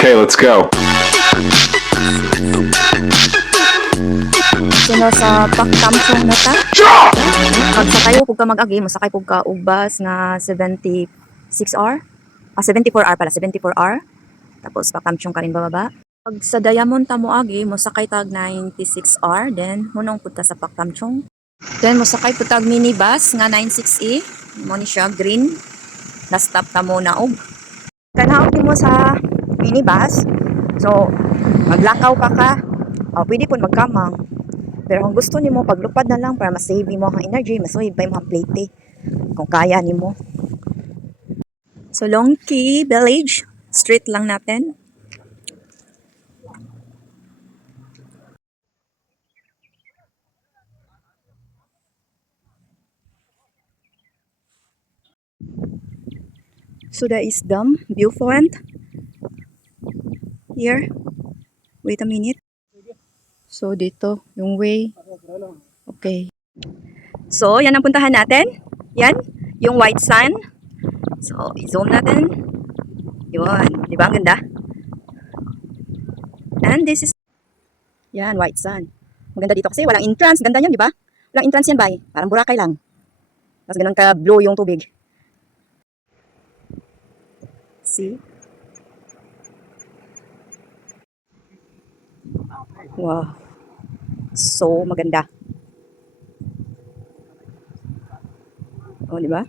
Okay, let's go. Sino sa pagkamsong na ta? Magsakay ko ka mag-agi, masakay ko ka og bus nga 76 hour. 74 hour pala, 74 hour. Tapos pagkamsong ka rin bababa. Pag sa Diamond ta mo agi, mosakay tag 96 hour, then hunong pud ta sa pagkamsong. Then mosakay pud tag minibus nga 96E, mo ni siya green. Last stop ta mo na og. Kanaog mo sa minibus. So, maglakaw pa ka. O, pwede po magkamang. Pero kung gusto nimo paglupad na lang para ma-save mo ang energy, masave pa yung plate kung kaya nimo. So Longki Village street lang natin. So there is Dam viewpoint here. Wait a minute. So dito yung way. Okay. So yan ang puntahan natin. Yan, yung white sand. So i-zoom natin. Yun, di ba ang ganda? And this is yan, white sand. Maganda dito kasi walang entrance. Ganda yan, di ba? Walang entrance yan, bay. Parang Boracay lang. Tapos ganun ka blue yung tubig. See? Wow. So maganda. Oh, di ba?